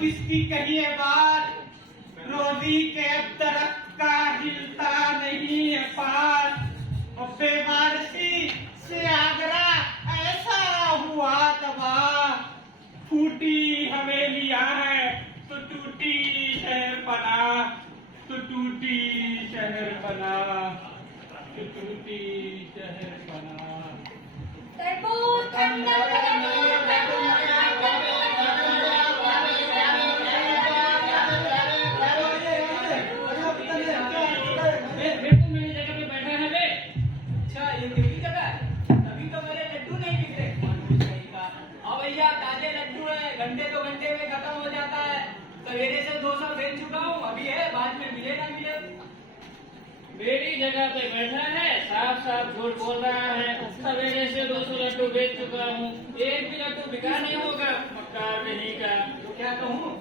किसकी कही है बात, रोजी के अब दरख्त का हिलता नहीं है पात। और बेवारसी से आगरा ऐसा हुआ तबाह, फूटी हवेलियां हैं तो टूटी शहर बना, तो टूटी शहर बना, तो टूटी शहर बना। घंटे तो घंटे में खत्म हो जाता है। सवेरे से 200 बेच चुका हूँ, अभी है, बाद में मिले ना मिले। मेरी जगह पे बैठा है, साफ साफ झूठ बोल रहा है। सवेरे से 200 लड्डू बेच चुका हूँ, एक भी लड्डू बिका नहीं होगा, पक्का नहीं का। तो क्या कहूँ,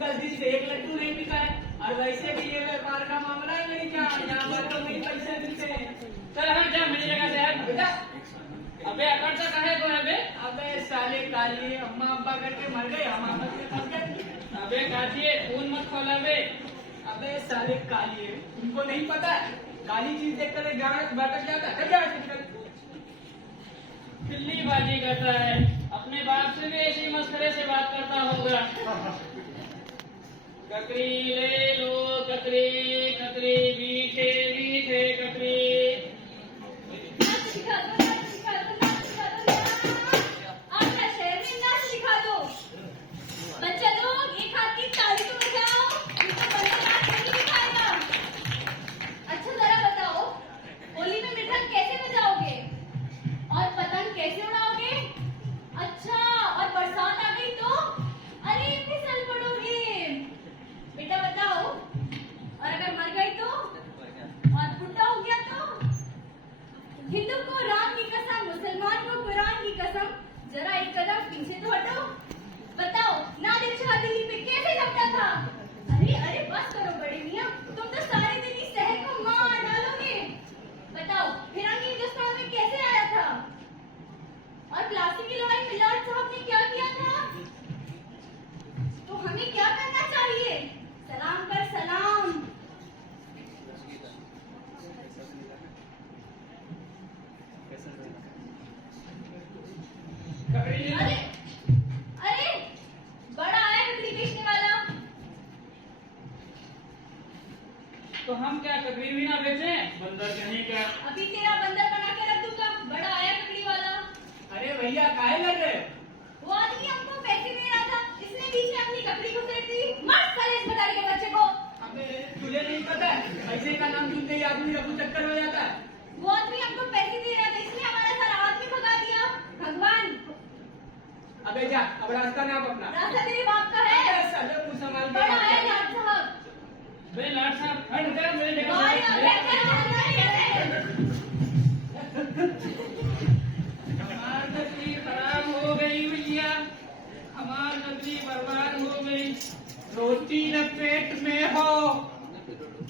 10 दिन से एक लड्डू नहीं बिका है। और वैसे भी ये व्यापार का मामला ही नहीं क्या, यहाँ पर तो नहीं पैसे मिलते हैं। चल हट जा मेरी जगह से, हट बेटा। अबे अकड़ सा कहे तो है बे? अबे साले काली, अम्मा अब्बा करके मर गए, हम आपस में फंस गए। अबे काटिए, खून मत खोला बे। अबे साले काली, उनको नहीं पता है, काली चीज देख कर भटक जाता है। बिल्लीबाजी करता है, अपने बाप से भी ऐसी मस्करे से बात करता होगा। ककरी ले लो ककरी, ककरी मीठे मीठे ककरी। हिंदू को राम की कसम, मुसलमान को कुरान की कसम, जरा एक कदम पीछे तो हटो। बताओ नादिर शाह दिल्ली पे कैसे झपटा था? अरे अरे बस करो बड़े मियां, तुम तो सारे दिन इस शहर को मार डालोगे। बताओ फिरंगी हिंदुस्तान में कैसे आया था? और प्लास्टिक की लड़ाई में लॉर्ड साहब ने क्या किया था? तो हमें क्या करना चाहिए? सलाम कर सलाम। अरे अरे बड़ा आया ककड़ी बेचने वाला। तो हम क्या ककड़ी भी ना बेचें? बंदर कहीं का। अभी तेरा बंदर बना के रख दूंगा। बड़ा आया ककड़ी वाला। अरे भैया काहे लड़ रहे? वो आदमी हमको पैसे दे रहा था, इसने बीच में अपनी ककड़ी घुसेड़ दी। मार साले इस बताने के बच्चे को। अबे तुझे नहीं पता है, पैसे का नाम सुनते ही आदमी रफू चक्कर हो जाता है। वो आदमी हमको पैसे दे रहा था, इसने हमारा सारा आदमी भगा दिया। भगवान। अबे जा, अब रास्ता नाप अपना। रास्ता तेरे बाप का है। अबे साले मुंह संभाल के बड़ा बात आया कर। लाट साहब। बे लाट साहब हट जा मेरी जगह मार से। हमार नकली खराब हो गई भैया, हमार नकली बर्बाद हो गई। रोटी न पेट में हो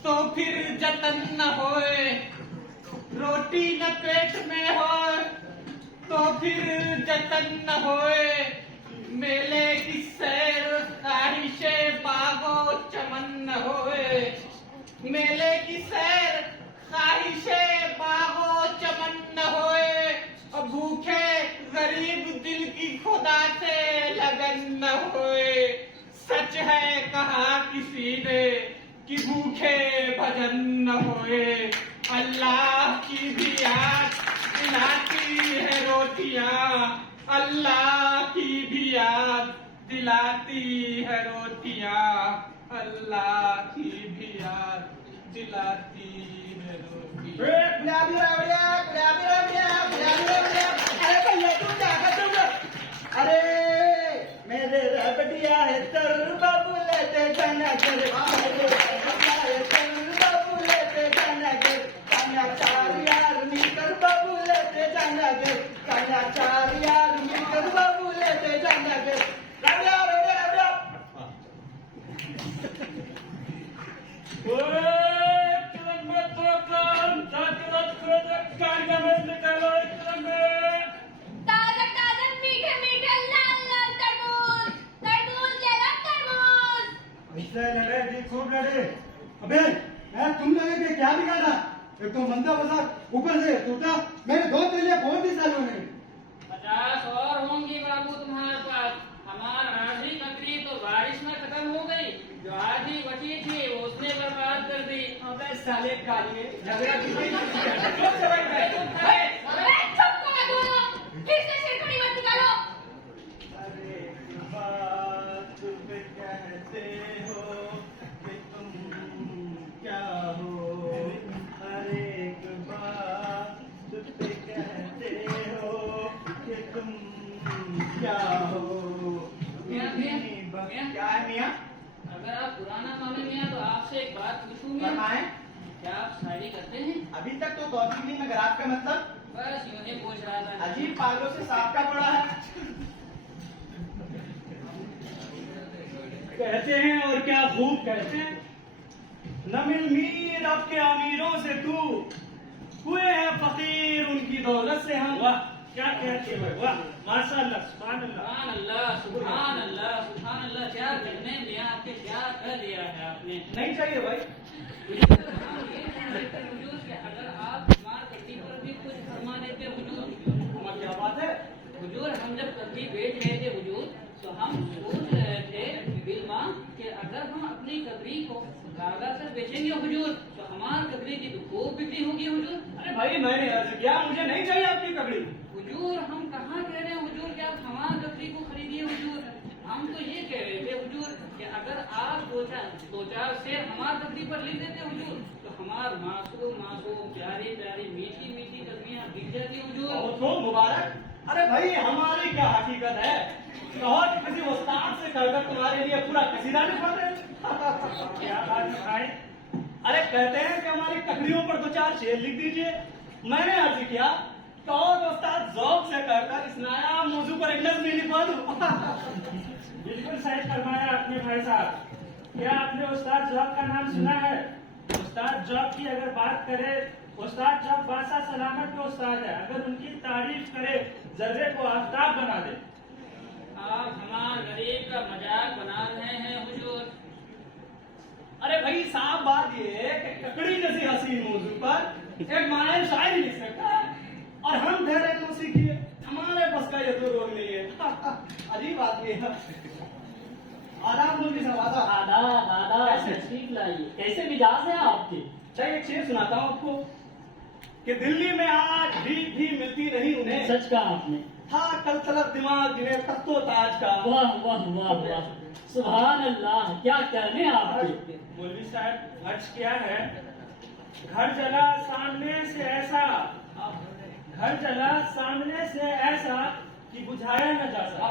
तो फिर जतन न होए, रोटी न पेट में हो तो फिर जतन न होए। मेले की सैर ख्वाहिशे बागो चमन न होए, मेले की सैर ख्वाहिशे बागो चमन न होए। और भूखे गरीब दिल की खुदा से लगन न होए। सच है कहा किसी ने कि भूखे भजन न होए। अल्लाह की भी याद दिलाती है रोटियां, अल्लाह की भी याद दिलाती है रोटियां, अल्लाह की भी याद दिलाती है रोटियां। अरे मेरे रबड़िया है तर बाबू लेते जाना कर, मेरे रबड़िया है तर बाबू लेते जाना कर। कान्या 4 यार मिलकर बाबू लेते जाना कर, कान्या 4 यार मिलकर बाबू लेते जाना कर। रबड़िया रबड़िया रबड़िया। ताजा ताजा मीठे मीठे लाल लाल तरबूज, तरबूज ले लो तरबूज। इससे लड़े जी, खूब लड़े। अबे तुम लगे कि क्या बिगाड़ा? एक तो मंदा बसा, ऊपर से टूटा। मैंने 2 तलियां फोड़ दी सालों ने। 50 और होंगी बाबू तुम्हारे पास। हमार आधी ककड़ी तो बारिश में खत्म हो गई, जो आधी बची थी वो उसने बर्बाद कर दी। अबे साले कालिए, झगड़ा की अरे चुप करो दोनों, फिर से शेरखुरी मत निकालो। अरे बात पे कहते हो कि तुम क्या हो, हर एक बात पे कहते हो कि तुम क्या हो। मियां, मियां। क्या है मियाँ? अगर आप पुराना माने मियां तो आपसे एक बात पूछूंगी। फरमाएं। क्या आप शादी करते हैं? अभी तक तो कॉफी भी मगर आपका मतलब बस यूं ही पूछ रहा था। अजीब पागलों से सांप का पड़ा है। कहते हैं और क्या खूब कहते हैं। न मिल मीर अब के अमीरों से तू, हुए हैं फकीर उनकी दौलत से हम। वाह क्या कहते हैं, वाह माशाअल्लाह, सुभान अल्लाह। सुभान अल्लाह, सुभान अल्लाह, सुभान अल्लाह। क्या कहने मियां, आपके क्या कर दिया है आपने। नहीं चाहिए भाई। हम ये कहते हैं हुजूर कि अगर आप हमार कटी पर भी कुछ फरमा देते हुजूर। क्या बात है? हुजूर हम जब कटी बेच रहे थे हुजूर, तो हम सोच रहे थे बिल मां कि अगर हम अपनी कबरी को ज्यादा से बेचेंगे हुजूर, तो हमार कबरी की तो खूब बिक्री होगी हुजूर। अरे भाई मैंने अर्ज किया, मुझे नहीं चाहिए आपकी ककड़ी। हुजूर हम कहाँ कह रहे हैं हुजूर कि आप हमार कबरी को खरीदिए हुजूर। हम तो ये कह रहे थे हुजूर कि अगर आप दो चार शेर हमार कबरी पर लिख देते हुजूर, तो हमार मासूम मासूम प्यारी प्यारी मीठी मीठी कबरियाँ बिक जाती हुजूर। बहुत खूब, मुबारक। अरे भाई हमारी क्या हकीकत है, कहो कि किसी उस्ताद से कहकर तुम्हारे लिए पूरा कसीदा लिखवा दे। क्या बात है भाई? अरे कहते हैं कि हमारी ककड़ियों पर 2-4 शेर लिख दीजिए। मैंने अर्ज किया कहो तो उस्ताद ज़ौक़ से कहकर इस नया मौजू पर एक नज़्म लिखवा दूं। बिल्कुल सही फरमाया आपने भाई साहब। क्या आपने उस्ताद जॉब का नाम सुना है? उस्ताद जॉब की अगर बात करें, उस्ताद जॉब बादशाह सलामत के उस्ताद है। अगर उनकी तारीफ करे, जर्रे को आफ्ताब बना दे। आप हमार गरीब का मजाक बना रहे हैं हुजूर। अरे भाई साहब बात ये है कि ककड़ी जैसी हसीन मौजू पर एक माहिर शायरी लिख सकता है, और हम ठहरे नौसिखिए, हमारे बस का ये तो रोग नहीं है। अजीब बात ये है। आदाब मुझे सवादा। आदाब आदाब, तशरीफ लाइए। कैसे मिजाज है आपके? चाहिए एक शेर सुनाता हूँ आपको कि दिल्ली में आज भी मिलती नहीं उन्हें, सच कहा आपने। था कल तलब दिमाग जिन्हें तख्तो ताज का। वाह वाह वाह वाह, सुभान अल्लाह, क्या कहने आपके। मौलवी साहब अर्ज किया है, घर जला सामने से ऐसा, घर जला सामने से ऐसा कि बुझाया न जा सका।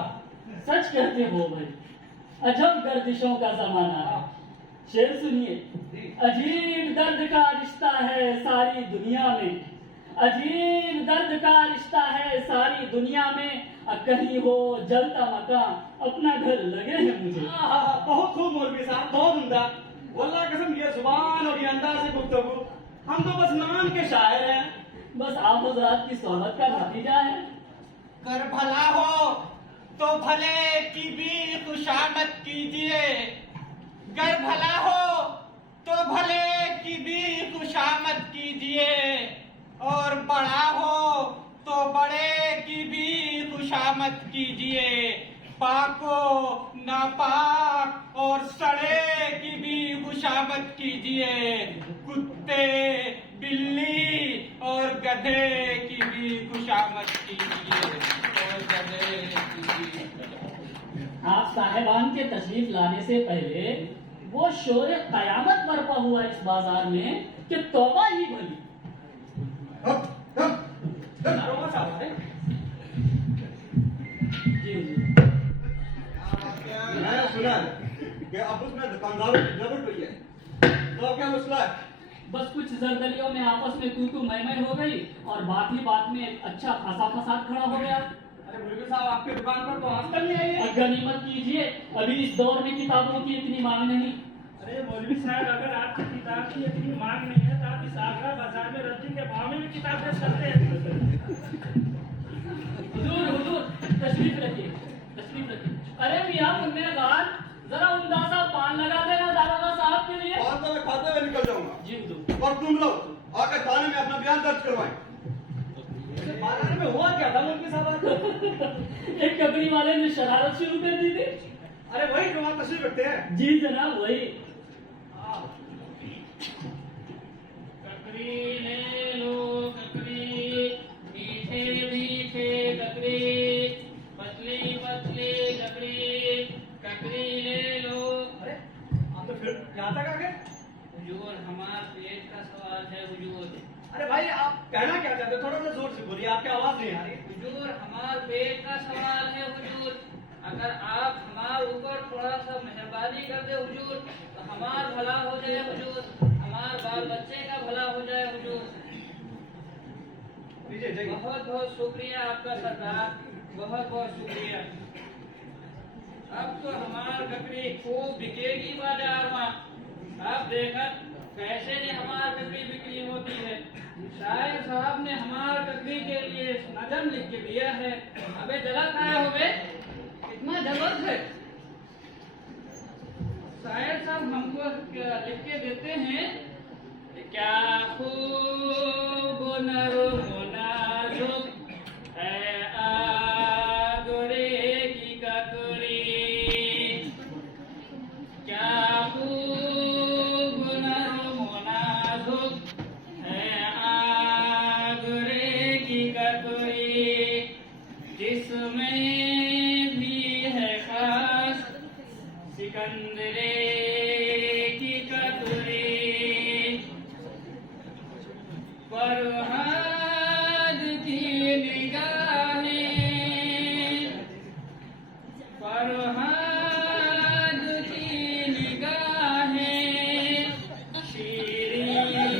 सच कहते हो भाई, अजब गर्दिशों का जमाना है। शेर सुनिए। अजीब दर्द का रिश्ता है सारी दुनिया में, अजीब दर्द का रिश्ता है सारी दुनिया में। कहीं हो जलता मकान, अपना घर लगे है मुझे। बहुत खूब मौलवी साहब, बहुत उम्दा। वल्लाह कसम ये जुबान और ये अंदाज से गुफ्तगू, हम तो बस नाम के शायर हैं। बस आप हजरात की सोहबत का नतीजा है। कर भला हो तो भले की भी खुशामद कीजिए, गर भला हो तो भले की भी खुशामद कीजिए, और बड़ा हो तो बड़े की भी खुशामद कीजिए। पाको नापाक और सड़े की भी खुशामद कीजिए, कुत्ते बिल्ली और गधे की भी खुशामद कीजिए, और गधे की भी। आप साहेबान के तशरीफ लाने से पहले वो शोर कयामत बरपा हुआ इस बाजार में कि तौबा ही भली। दरोगा साहब है। जी जी। मैंने सुना कि अब उसमें दुकानदारों की जबरदस्त हुई है, तो क्या मसला है? बस कुछ जरदलियों में आपस में तू मैं हो गई, और बात ही बात में एक अच्छा खासा फसाद खड़ा हो गया। अरे मुर्गी साहब आपकी दुकान पर तो आजकल नहीं आई है। गनीमत कीजिए, अभी इस दौर में किताबों की इतनी मांग नहीं। अरे मौलवी साहब, अगर आपकी किताब की इतनी मांग नहीं है तो आप इस आगरा बाजार में रद्दी के भाव में भी किताब बेच सकते हैं। हुजूर हुजूर तशरीफ रखिए, तशरीफ रखिए। अरे मियां मुन्ने गाल, जरा उमदा सा पान लगा देना। और तुम लोग आकर थाने में अपना बयान दर्ज करवाएं। बाजार में हुआ क्या था मुल्की साहब? एक ककड़ी वाले ने शरारत शुरू कर दी थी। अरे वही जो वहाँ तस्वीर रखते हैं। जी जनाब वही। ककड़ी ले लो ककड़ी, मीठे मीठे ककड़ी, पतली पतली ककड़ी, ककड़ी ले लो। अरे आप तो फिर यहाँ तक आ गए। हुजूर हमारा पेट का सवाल है हुजूर। अरे भाई आप कहना क्या चाहते हो? थोड़ा सा जोर से बोलिए, आपकी आवाज नहीं आ रही। हुजूर हमारा पेट का सवाल है हुजूर। अगर आप हमारे ऊपर थोड़ा सा मेहरबानी कर दे हुजूर तो हमारा भला हो जाए हुजूर, हमारे बाल बच्चे का भला हो जाए हुजूर। बहुत बहुत शुक्रिया आपका सरदार, बहुत बहुत शुक्रिया। अब तो हमारी बकरी खूब बिकेगी बाजार में। आप देखा कैसे ने हमारी बकरी बिक्री होती है। शायर साहब ने हमारी बकरी के लिए नजम लिख के दिया है। अबे जला खाए हो बे, इतना जबरदस्त। शायर साहब हमको लिख के देते हैं, क्या खूब नाजुक है आगरे की ककड़ी, क्या खूब नाजुक है आगरे की ककड़ी, जिसमें भी है खास सिकंदरे की ककड़ी। फरहाद की निगाहें, फरहाद की निगाहें, शीरीं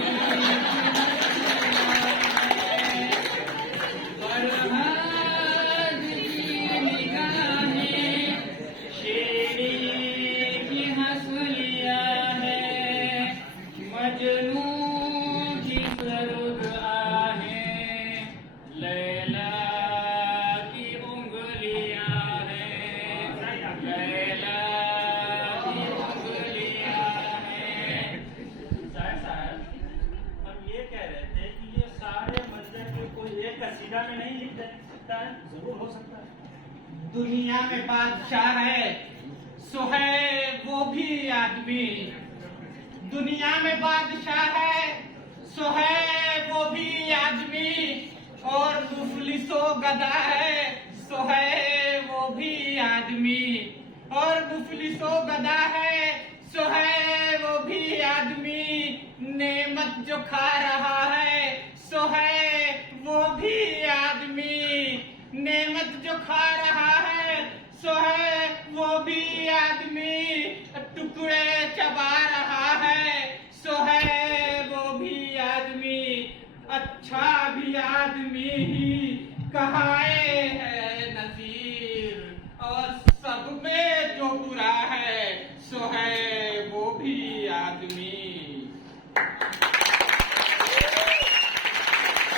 फरहाद की निगाहें, शीरीं की हंसलियाँ हैं, मजनू की सरुद आहें, लैला की उंगलियां हैं, लैला की उंगलियां हैं। साहब हम ये कह रहे थे कि ये सारे मंजर को कोई एक कसीदा में नहीं लिख सकता है? जरूर हो सकता है। दुनिया में बादशाह है सो है वो भी आदमी, दुनिया में बादशाह है सो है वो भी आदमी, और मुफलिसो गदा है सो है वो भी आदमी, और मुफलिसो गदा है सो है वो भी आदमी, नेमत जो खा रहा है सो है वो भी आदमी, नेमत जो खा रहा है सो है वो भी आदमी, टुकड़े चबा रहा है सो है वो भी आदमी, अच्छा भी आदमी ही कहा